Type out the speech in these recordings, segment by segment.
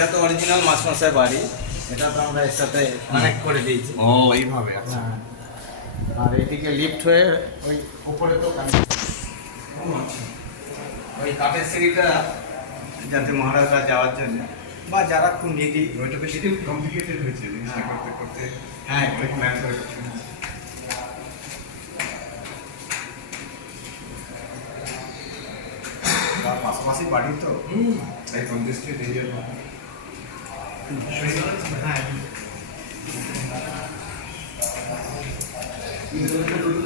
এটা তো অরিজিনাল মাসমশাই বাড়ি। এটা তো আমরা এর সাথে কানেক্ট করে দিয়েছি। ও এইভাবে আচ্ছা হ্যাঁ। আর এদিকে লিফট হয়ে ওই উপরে তো কানেক্ট ওই কাঠের সিঁড়িটা যাতে মহারাজরা যাওয়ার জন্য। বা যারা খুব নিডি ওইটা বেশি কমপ্লিকেটেড হয়েছে জিনিসটা করতে করতে। হ্যাঁ। প্ল্যান করে। তার পাশাপাশি বাড়ি তো। তাই কনজেস্টেড এরিয়ার হ্যাঁ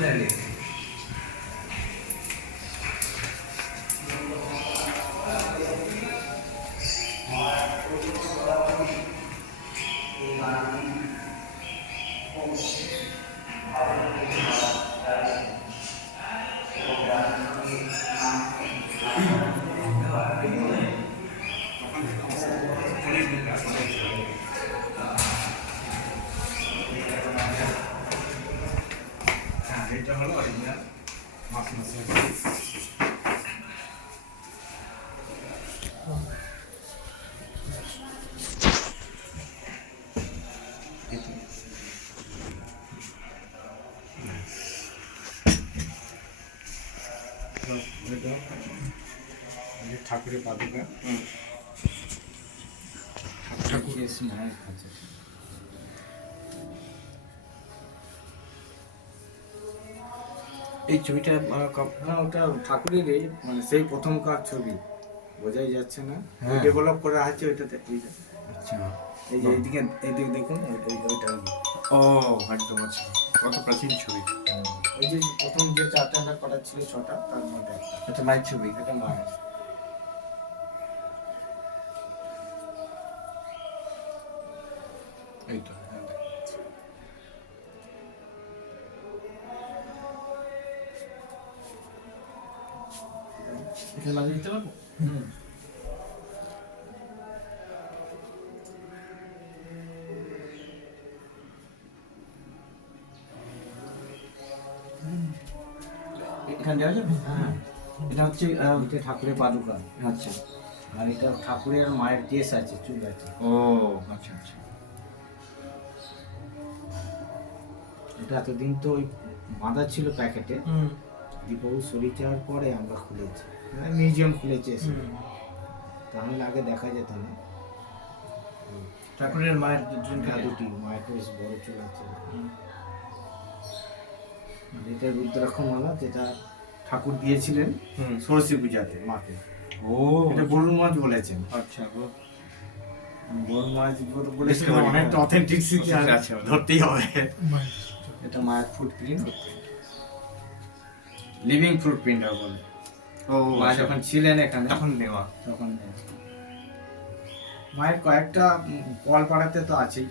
হ্যাঁ ঠাকুরের পাদুকা ঠাকুর এসে মায়ের কাছে। এই ছবিটা কব- হ্যাঁ ওটা ঠাকুরেরই মানে সেই প্রথমকার ছবি। বোঝাই যাচ্ছে না। হ্যাঁ। ডেভেলপ করা আছে ওইটাতে এই যে। আচ্ছা। এই যে এইদিকে এইদিকে দেখুন ওইটা ওইটা- ওইটা। ও একদম আচ্ছা। কত প্রাচীন ছবি। ওই যে প্রথম যে চারটা করা ছিল ছটা তার মধ্যে একটা। এটা মায়ের ছবি? এটা মায়ের। এই তো হ্যাঁ, এখানে মাঝে দিতে পারব? এখানে দেওয়া যাবে হ্যাঁ। এটা হচ্ছে এটা ঠাকুরের পাদুকা। আচ্ছা। আর এটা ঠাকুরের মায়ের কেস আছে চুল আছে। ও আচ্ছা আচ্ছা। এটা এতদিন তো ওই বাঁধা ছিল প্যাকেটে। হুম। শরীর যাওয়ার পরে আমরা খুলেছি। মিউজিয়াম খুলেছি তাহলে আগে দেখা যেত না। ঠাকুরের মায়ের দুজন হ্যাঁ দুটি। মায়ের বেশ বড় চুল আছে। এটা রুদ্রাক্ষ মালা যেটা ঠাকুর দিয়েছিলেন সরস্বতী পূজাতে মাকে। ও এটা বরুণ মাছ বলেছেন। আচ্ছা গো। বরুণ মাছ বলেছিলেন অনেকটা আচ্ছা। ধরতেই হবে। এটা মায়ের footprint living fruit printer বলে। ও মা আচ্ছা। যখন ছিলেন এখানে তখন নেওয়া। তখন নেয়। মায়ের কয়েকটা কলপাড়াতে তো আছেই।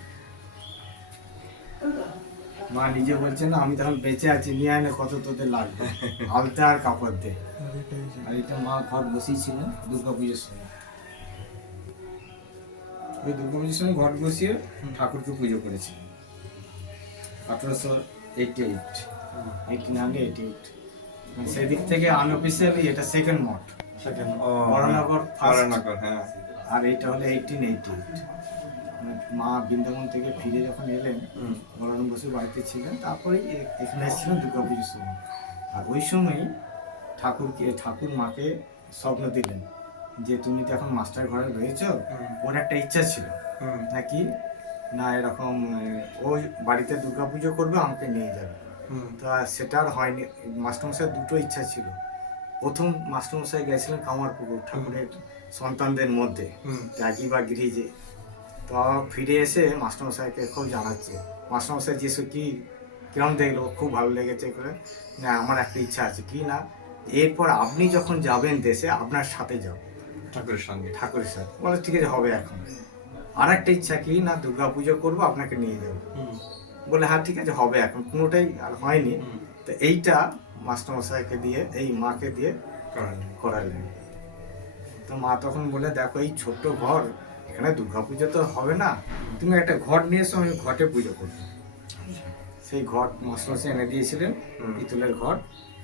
মা নিজে বলছে না আমি তখন বেঁচে আছি নিয়ে আয় না কত তোদের লাগবে। আলতা আর কাপড় দে। আর এটা মা ঘর বসিয়েছিলেন দুর্গা পুজোর সময়। ওই দুর্গা পুজোর সময় ঘট বসিয়ে ঠাকুরকে পুজো করেছিলেন। আঠারোশো eighty eight eighty nine eighty eight সেদিক থেকে আনঅফিসিয়ালি এটা সেকেন্ড মঠ। সেকেন্ড বরানগর বরানগর হ্যাঁ। আর এইটা হলো এইটিন এইটি মা বৃন্দাবন থেকে ফিরে যখন এলেন। বলরাম বসু বাড়িতে ছিলেন তারপরে এখানে এসেছিলেন দুর্গা পুজোর সময়। আর ওই সময়ই ঠাকুরকে ঠাকুর মাকে স্বপ্ন দিলেন যে তুমি তো এখন মাস্টার ঘরে রয়েছো। ওর একটা ইচ্ছা ছিল। নাকি? না এরকম ও বাড়িতে দুর্গা পুজো করবে আমাকে নিয়ে যাবে। তো সেটা আর হয়নি। মাস্টারমশাই দুটো ইচ্ছা ছিল। প্রথম মাস্টারমশাই গেছিলেন কামারপুকুর ঠাকুরের সন্তানদের মধ্যে ত্যাগী বা গৃহীজে। তো ফিরে এসে মাস্টারমশাইকে খুব জানাচ্ছে। মাস্টারমশাই যেসু কি কেমন দেখল খুব ভালো লেগেছে করে। না আমার একটা ইচ্ছা আছে কি না? এরপর আপনি যখন যাবেন দেশে আপনার সাথে যাও ঠাকুরের সঙ্গে। ঠাকুরের সাথে। বলে ঠিক আছে হবে এখন। আর একটা ইচ্ছা কি না দুর্গা পুজো করব আপনাকে নিয়ে যাব। হুম। বলে হ্যাঁ ঠিক আছে হবে এখন। কোনোটাই আর হয়নি। তো এইটা মাস্টারমশাইকে দিয়ে এই মাকে দিয়ে করালেন। তো মা তখন বলে দেখো এই ছোট্ট ঘর এখানে দুর্গাপূজা তো হবে না। তুমি একটা ঘট নিয়ে এসো আমি ঘটে পুজো করব। সেই ঘট মাস্টারমশাই এনে দিয়েছিলেন পিতলের ঘট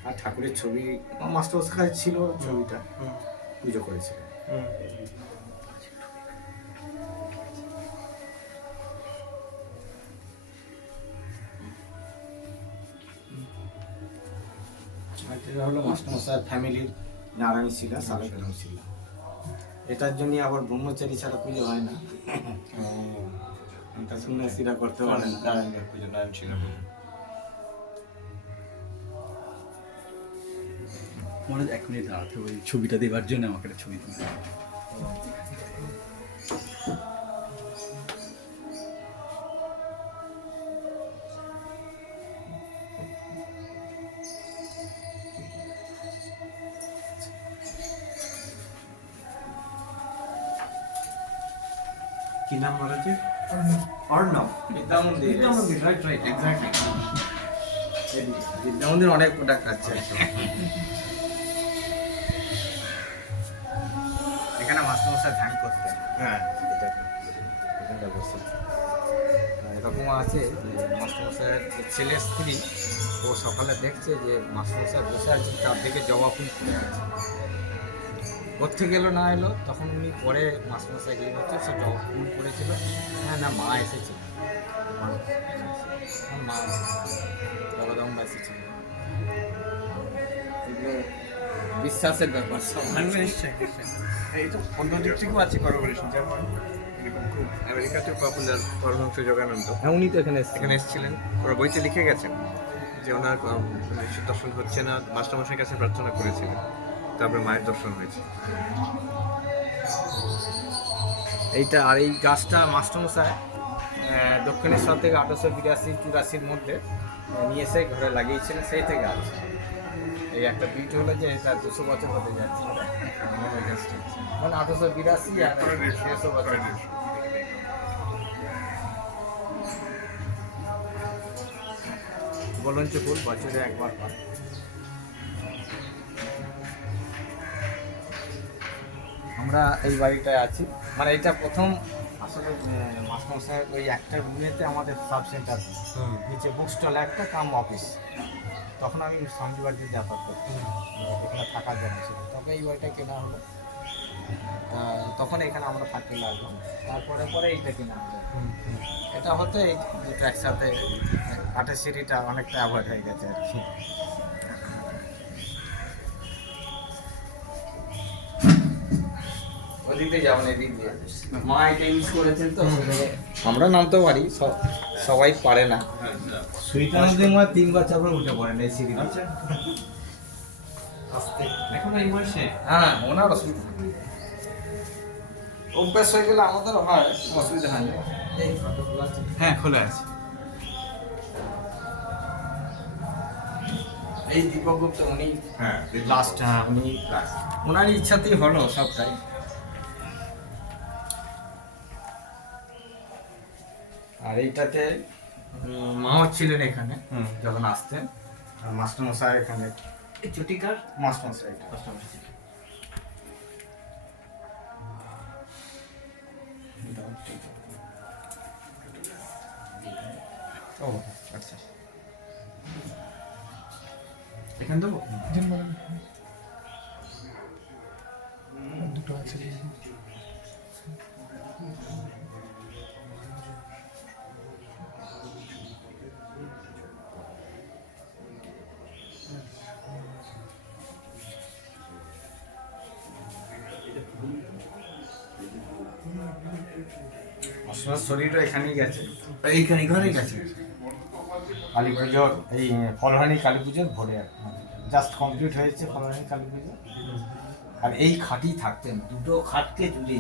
আর ঠাকুরের ছবি মাস্টারমশাই ছিল ছবিটা পুজো করেছিলেন। হলো মাস্টারমশাই ফ্যামিলির নারায়ণ শিলা সালাম শিলা। এটার জন্য আবার ব্রহ্মচারী ছাড়া পুজো হয় না। এটা সন্ন্যাসীরা করতে পারেন নারায়ণের পুজো নারায়ণ মনে এক মিনিট দাঁড়াতে ওই ছবিটা দেবার জন্য আমাকে একটা ছবি তুলতে অর্ণব। বিদ্যা মন্দির বিদ্যা মন্দির রাইট রাইট এক্স্যাক্টলি বিদ্যা মন্দির অনেক প্রোডাক্ট আছে। এখানে মাস্টারমশাই ধ্যান করতেন হ্যাঁ। এটা বসে এরকম আছে যে মাস্টারমশাইয়ের ছেলের স্ত্রী ও সকালে দেখছে যে মাস্টারমশাই বসে আছে তার দিকে জবা ফুল ফুটে আছে। কোথেকে এলো না এলো তখন উনি পরে মাস্টারমশাই গিয়ে হচ্ছে সে জবা ফুল পড়েছিল হ্যাঁ না মা এসেছে। আমার মা এগুলো বিশ্বাসের ব্যাপার সব। নিশ্চয়ই এই তো অন্য দিক থেকেও আছে করোবরেশন যেমন এরকম খুব আমেরিকাতে পপুলার পরমহংস যোগানন্দ। হ্যাঁ উনি তো এখানে এখানে এসেছিলেন। ওরা বইতে লিখে গেছেন যে ওনার মানে দর্শন হচ্ছে না মাস্টারমশাইয়ের কাছে প্রার্থনা করেছিলেন। তারপরে মায়ের দর্শন হয়েছে। এইটা আর এই গাছটা মাস্টারমশাই দক্ষিণেশ্বর থেকে আঠারোশো বিরাশি চুরাশির মধ্যে নিয়ে এসে ঘরে লাগিয়েছিলেন সেই থেকে আছে এই একটা বিট হলো যে এটা দুশো বছর হতে যাচ্ছে। মানে আঠারোশো বিরাশি আর দেড়শো বছর। বলঞ্চ ফুল বছরে একবার পান। আমরা এই বাড়িটায় আছি। মানে এটা প্রথম আসলে মাস্টারমশাই ওই একটা রুমেতে আমাদের সাব সেন্টার নিচে বুক স্টল একটা কাম অফিস তখন আমি সামনে বাড়িতে যাতায়াত করতাম। এখানে থাকার জন্য ছিল। তবে এই বাড়িটা কেনা হলো। তা তখন এখানে আমরা থাকতে লাগলাম। তারপরে পরে এইটা কেনা হলো। এটা হতে এই একসাথে কাঠের সিঁড়িটা অনেকটা অ্যাভয়েড হয়ে গেছে আর কি। আমরা নামতেও পারি সব সবাই পারে না। সুইটার মা তিনবার চাপড়ে উঠে পড়েন এই সিঁড়ি এখন এই বয়সে? হ্যাঁ ওনার অসুবিধা। অভ্যাস হয়ে গেলে আমাদের হয় অসুবিধা হয়। হ্যাঁ খোলা আছে। এই দীপক গুপ্ত উনি হ্যাঁ লাস্ট হ্যাঁ উনি ওনারই ইচ্ছাতেই হলো সবটাই। আর এইটাতে মাও ছিলেন এখানে হুম। যখন আসতেন। আর মাস্টারমশাই এখানে। এই চটিকার? মাস্টারমশাই এটা। ও আচ্ছা। এখান দেবো? দুটো আছে। মাস্টার শরীরও এখানেই গেছে। এইখানে ঘরেই গেছে? কালী পুজোর এই ফলহানি কালী পুজোর ভোরে জাস্ট কমপ্লিট হয়েছে ফলহানি কালী পুজো। আর এই খাটেই থাকতেন দুটো খাটকে জুড়ে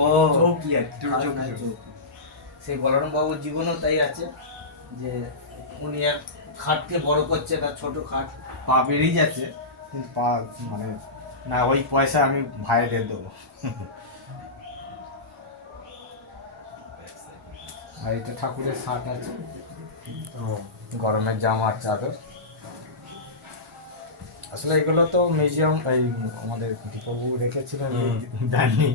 ও চৌকি আর কি। চৌকি। সেই বলরাম বাবুর জীবনও তাই আছে যে উনি আর খাটকে বড় করছে না ছোট খাট। পা বেরিয়ে যাচ্ছে। কিন্তু পা মানে না ওই পয়সা আমি ভাইদের দেবো। আর এটা ঠাকুরের শার্ট আছে গরমের জামা আর চাদর। আসলে এগুলো তো মিউজিয়াম এই আমাদের দীপবাবু রেখেছিলেন। দেননি।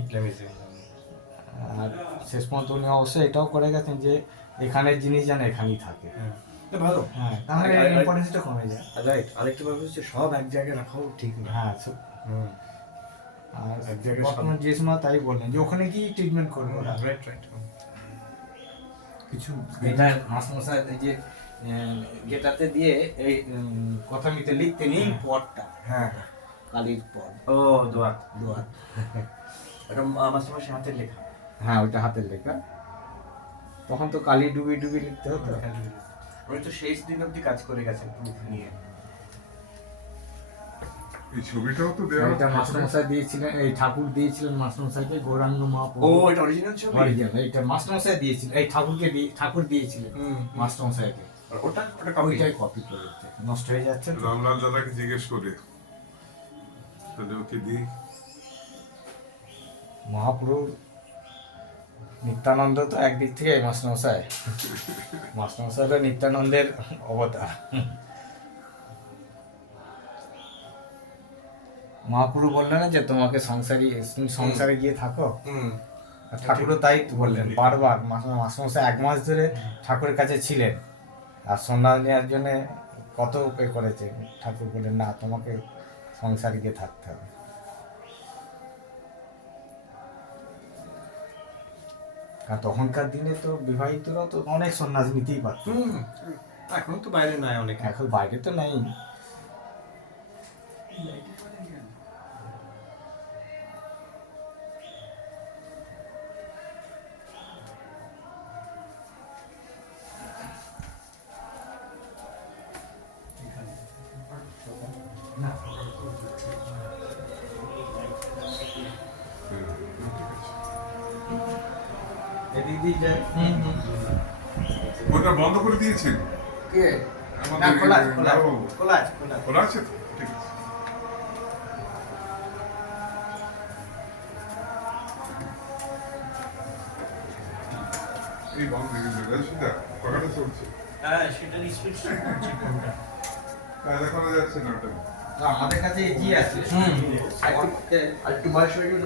আর শেষ পর্যন্ত উনি অবশ্যই এটাও করে গেছেন যে এখানের জিনিস যেন এখানেই থাকে। ভালো। হ্যাঁ তাহলে ইম্পর্টেন্সটা কমে যায়। রাইট আরেকটা ব্যাপার হচ্ছে সব এক জায়গায় রাখাও ঠিক না। হ্যাঁ আর এক জায়গায় বর্তমান যে সময় তাই বললেন যে ওখানে কি ট্রিটমেন্ট করব। রাইট রাইট কিছু এটা মাসমশাই এই যে যেটাতে দিয়ে এই কথা কথামিতে লিখতে নেই পদটা। হ্যাঁ। কালির পদ। ও দোয়াত। দোয়াত। এটা মাস্টারমশাই হাতের লেখা। হ্যাঁ ওইটা হাতের লেখা। তখন তো কালি ডুবি ডুবি লিখতে হতো। ওই তো শেষ দিন অব্দি কাজ করে গেছেন প্রুফ নিয়ে। এই ছবিটাও তো দেওয়া এটা মাস্টারমশাই দিয়েছিলেন এই ঠাকুর দিয়েছিলেন মাস্টারমশাইকে গৌরাঙ্গ মহাপ্রভু। ও এটা অরিজিনাল ছবি? Original, এইটা মাস্টারমশাই দিয়েছিলেন এই ঠাকুরকে দিয়ে ঠাকুর দিয়েছিলেন হুম, হুম। মাস্টারমশাইকে। ওটা ওটা ওইটাই কপি করে নষ্ট হয়ে যাচ্ছে। রামলাল দাদাকে জিজ্ঞেস করে। তাহলে ওকে দিই। মহাপ্রভুর নিত্যানন্দ তো একদিক থেকে মাস্টারমশাই। মাস্টারমশাই তো নিত্যানন্দের অবতার। মহাপ্রভু বললেন যে তোমাকে সংসারী তুমি সংসারে গিয়ে থাকো? ঠাকুরও তাই তো বললেন বারবার। মাস- মাস্টারমশাই এক মাস ধরে ঠাকুরের কাছে ছিলেন। আর সন্ধ্যা নেওয়ার জন্য কত পে করেছে? ঠাকুর বললেন না তোমাকে সংসারে গিয়ে থাকতে হবে। আর তখনকার দিনে তো বিবাহিতরা তো অনেক সন্ন্যাস নিতেই পারত। হুম। এখন তো বাইরে নাই অনেক। এখন বাইরে তো নেই। ওটা বন্ধ করে দিয়েছেন? কে? আমাদের না খোলা খোলা খোলা খোলা খোলা আছে ঠিক আছে। এই বন্ধ দিয়ে দিল সেটা পকেটে চলছে। হ্যাঁ সেটা করা যাচ্ছে না ওটা। না, আমাদের কাছে জি আছে। আর একটু বয়স হয়ে গেলে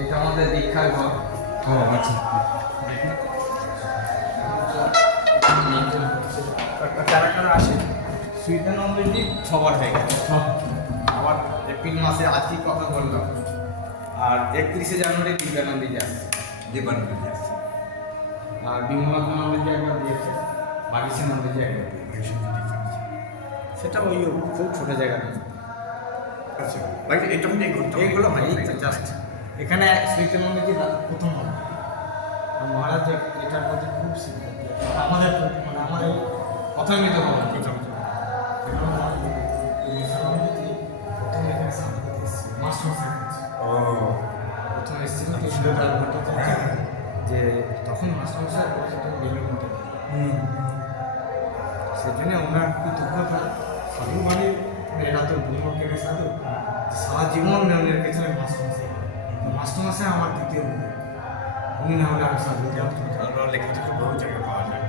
এটা আমাদের দীক্ষার ঘর। ও আচ্ছা। কারা কারা আসে সুইডেন অলরেডি হয়ে গেছে। আবার এপ্রিল মাসে আজকে কথা বললাম। আর একত্রিশে জানুয়ারি দিব্যানন্দী আসছে দেবানন্দ আর বিমলানন্দ নন্দী একবার দিয়েছে বাগিসে নন্দী একবার দিয়েছে। সেটা ওই খুব ছোট জায়গা আচ্ছা। এইগুলো হয় জাস্ট এখানে স্মৃতি মন্দির প্রথম মহারাজ এটার মধ্যে খুব শিক্ষা আমাদের মানে আমাদের কথাই মিলে বলা প্রথম ও। প্রথম এসেছিল কৃষ্ণদার ভট্টাচার্য যে তখন মাস্টারমশাই বলেছে তুমি হুম। সেজন্য ওনার কি সাধু মানে এরা তো সাধু। সারা জীবন পেছনে মাস্টারমশাই মাস্টারমশাই আমার দ্বিতীয় গুরু উনি না হলে আমি সাধু। আমরা লেখাতে খুব বহু জায়গায় পাওয়া যায়।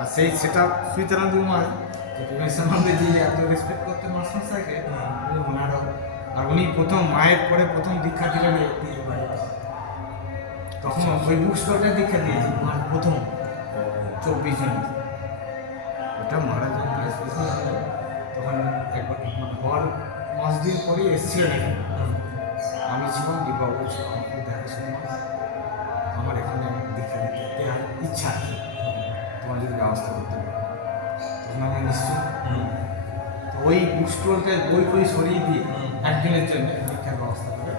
আর সেই সেটা মহারাজ যে বিবেকানন্দে যে এত রেসপেক্ট করতেন মাস্টারমশাইকে উনি ওনারও। আর উনি প্রথম মায়ের পরে প্রথম দীক্ষা দিলেন এই এই তখন ওই বুক স্টোরটা দীক্ষা দিয়েছি আমার প্রথম। চব্বিশ জন। ওটা মারা যখন তখন একবার মানে হওয়ার মাস দিন পরে এসেছিলেন এখানে। ইচ্ছা আছে যদি ব্যবস্থা করতে পারো তখন আমি নিশ্চয়ই তো ওই বুক বই বই সরিয়ে দিয়ে একদিনের জন্য দীক্ষার ব্যবস্থা করে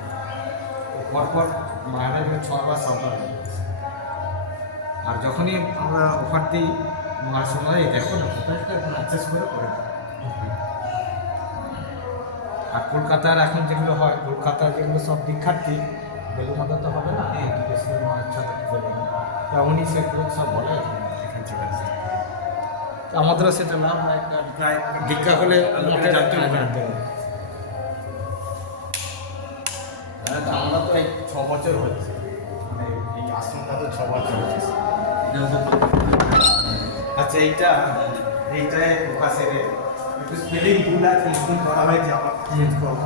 পরপর মায়েরা গেলে ছবার সাতবার আর যখনই আমরা অফার দিই মার সময় দেখো না একটা এখন করে করে আর কলকাতার এখন যেগুলো হয়, কলকাতার যেগুলো সব দীক্ষার্থী বেলুমাদা তো হবে না আচ্ছা বেলুন তা উনি সেগুলো সব বলে? এখানে চলে আসছে আমাদেরও সেটা লাভ হয় প্রায় হলে জানতে হবে আমরা তো এই ছ বছর হচ্ছে মানে এই আশ্রমটা তো ছ বছর হচ্ছে। আচ্ছা এইটা এইটাই প্রকাশের একটু স্পেলিং ভুল আছে করা হয়েছে আমার চেঞ্জ করব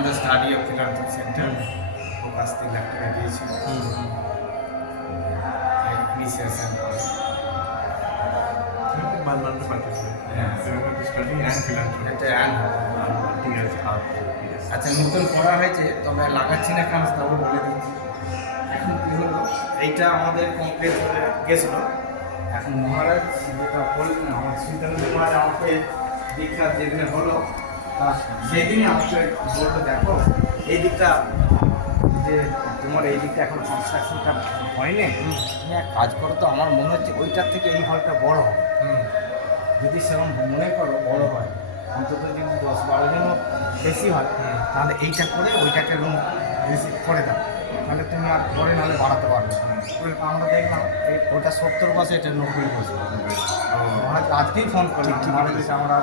বাণীপালের Vivekananda study of philanthropy centre প্রকাশ তিন লাখ টাকা দিয়েছিল ইনিশিয়েশন বাংলাতে পাঠাচ্ছে হ্যাঁ। স্টাডি অ্যান্ড ফিলান্থ্রপি এটা ঠিক আছে আচ্ছা নতুন করা হয়েছে তবে লাগাচ্ছি না কেন তাও বলে দিচ্ছি। এখন কি হলো? এইটা আমাদের কমপ্লিট হয়ে গেছিল এখন মহারাজ যেটা বললেন আমার সুলতানুদ্দিন মহারাজ আমাকে দীক্ষা যেদিনে হলো সেদিনই আমাকে বলল দেখো। এই দিকটা যে তোমার এই দিকটা এখন কনস্ট্রাকশনটা হয়নি তুমি এক কাজ করো তো আমার মনে হচ্ছে ওইটার থেকে এই হলটা বড় হবে। যদি সেরকম মনে করো বড় হয় অন্তত যদি দশ বারো জনও বেশি হয় তাহলে এইটা করে ওইটাকে রুম বেশি করে দাও। তাহলে তুমি আর পরে নাহলে বাড়াতে পারবে। আমরা দেখলাম এই ওটা সত্তর বছর এটা নব্বই বছর আজকেই ফোন করলাম আমরা